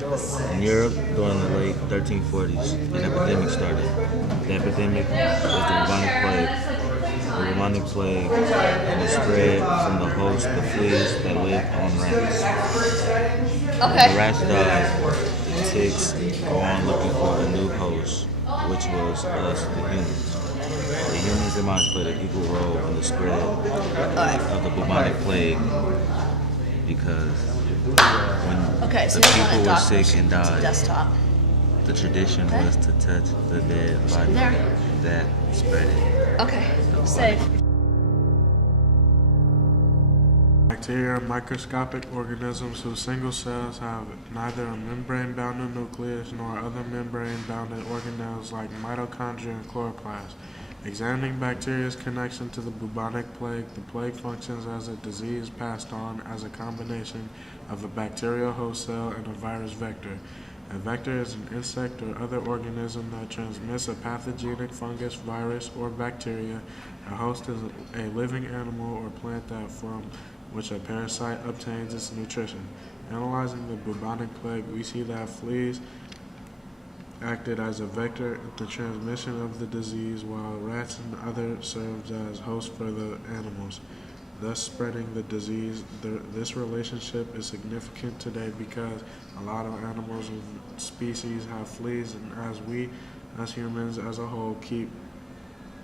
In Europe, during the late 1340s, an epidemic started. The epidemic was the bubonic plague. The bubonic plague was spread from the host of fleas that lived on rats. When the rats died, the ticks go on looking for a new host, which was us, the humans. The humans in my played a equal role in the spread of the bubonic plague because when Okay, so the you want people a were dock sick machine and to died, desktop. the tradition was to touch the dead body. There. That spread it. Okay, save. Bacteria are microscopic organisms whose single cells have neither a membrane-bounded nucleus nor other membrane-bounded organelles like mitochondria and chloroplasts. Examining bacteria's connection to the bubonic plague, the plague functions as a disease passed on as a combination of a bacterial host cell and a virus vector. A vector is an insect or other organism that transmits a pathogenic fungus, virus, or bacteria. A host is a living animal or plant that from which a parasite obtains its nutrition. Analyzing the bubonic plague, we see that fleas acted as a vector in the transmission of the disease, while rats and others served as hosts for the animals, thus spreading the disease. This relationship is significant today because a lot of animals and species have fleas, and as humans as a whole, keep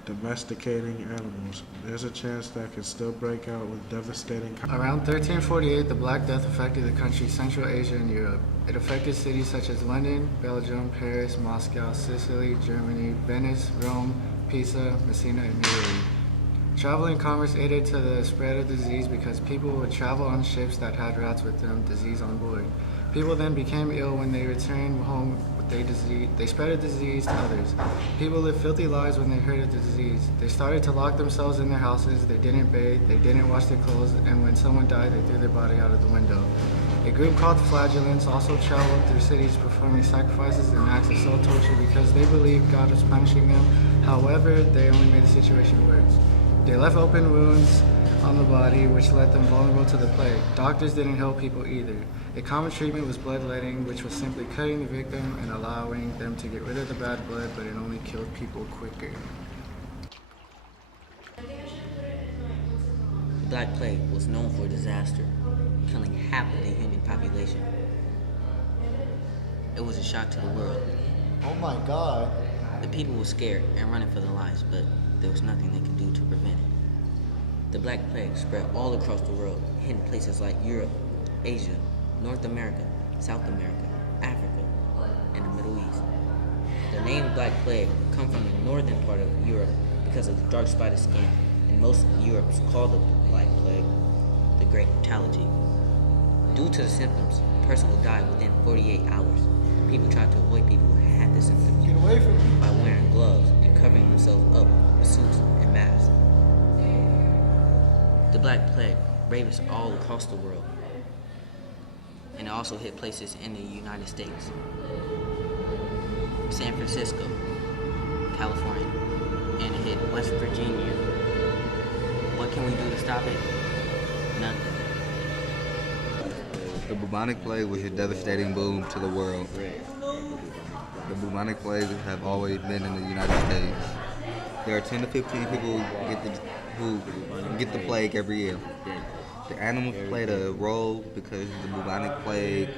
domesticating animals, there's a chance that can still break out with devastating. Around 1348, the Black Death affected the countries Central Asia and Europe. It affected cities such as London, Belgium, Paris, Moscow, Sicily, Germany, Venice, Rome, Pisa, Messina, and Italy. Travel and commerce aided to the spread of the disease because people would travel on ships that had rats with them, disease on board. People then became ill when they returned home. They spread a disease to others. People lived filthy lives when they heard of the disease. They started to lock themselves in their houses, they didn't bathe, they didn't wash their clothes, and when someone died, they threw their body out of the window. A group called flagellants also traveled through cities performing sacrifices and acts of soul torture because they believed God was punishing them. However, they only made the situation worse. They left open wounds on the body, which left them vulnerable to the plague. Doctors didn't help people either. A common treatment was bloodletting, which was simply cutting the victim and allowing them to get rid of the bad blood, but it only killed people quicker. The Black Plague was known for disaster, killing half of the human population. It was a shock to the world. Oh my God. The people were scared and running for their lives, but there was nothing they could do to prevent it. The Black Plague spread all across the world, hitting places like Europe, Asia, North America, South America, Africa, and the Middle East. The name Black Plague comes from the northern part of Europe because of the dark spotted skin, and most of Europe is called the Black Plague, the Great Mortality. Due to the symptoms, a person will die within 48 hours. People tried to avoid people who had the symptoms Get away from me. by wearing gloves and covering themselves up with suits and masks. The Black Plague ravaged all across the world, and it also hit places in the United States. San Francisco, California, and it hit West Virginia. What can we do to stop it? Nothing. The bubonic plague was a devastating boom to the world. The bubonic plague have always been in the United States. There are 10 to 15 people who get the plague every year. The animals played a role because the bubonic plague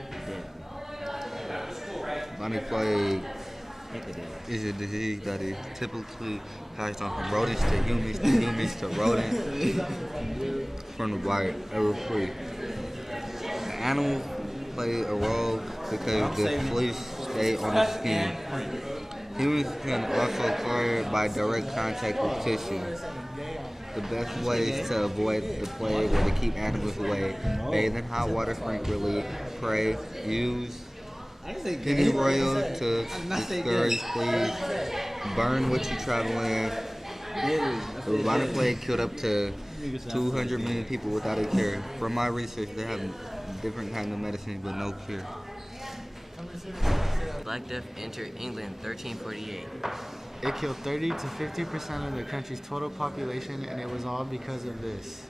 is a disease that is typically passed on from rodents to humans to rodents, from the wild ever free. The animals play a role because the fleas stay on the skin. Humans can also acquire it by direct contact with tissue. The best ways to avoid the plague or to keep animals away: bathe in hot water frequently, pray, use pennyroyal to discourage fleas, burn what you travel in. The bubonic plague killed up to 200 million people without a cure. From my research, they have different kinds of medicines but no cure. Black Death entered England in 1348. It killed 30 to 50% of the country's total population, and it was all because of this.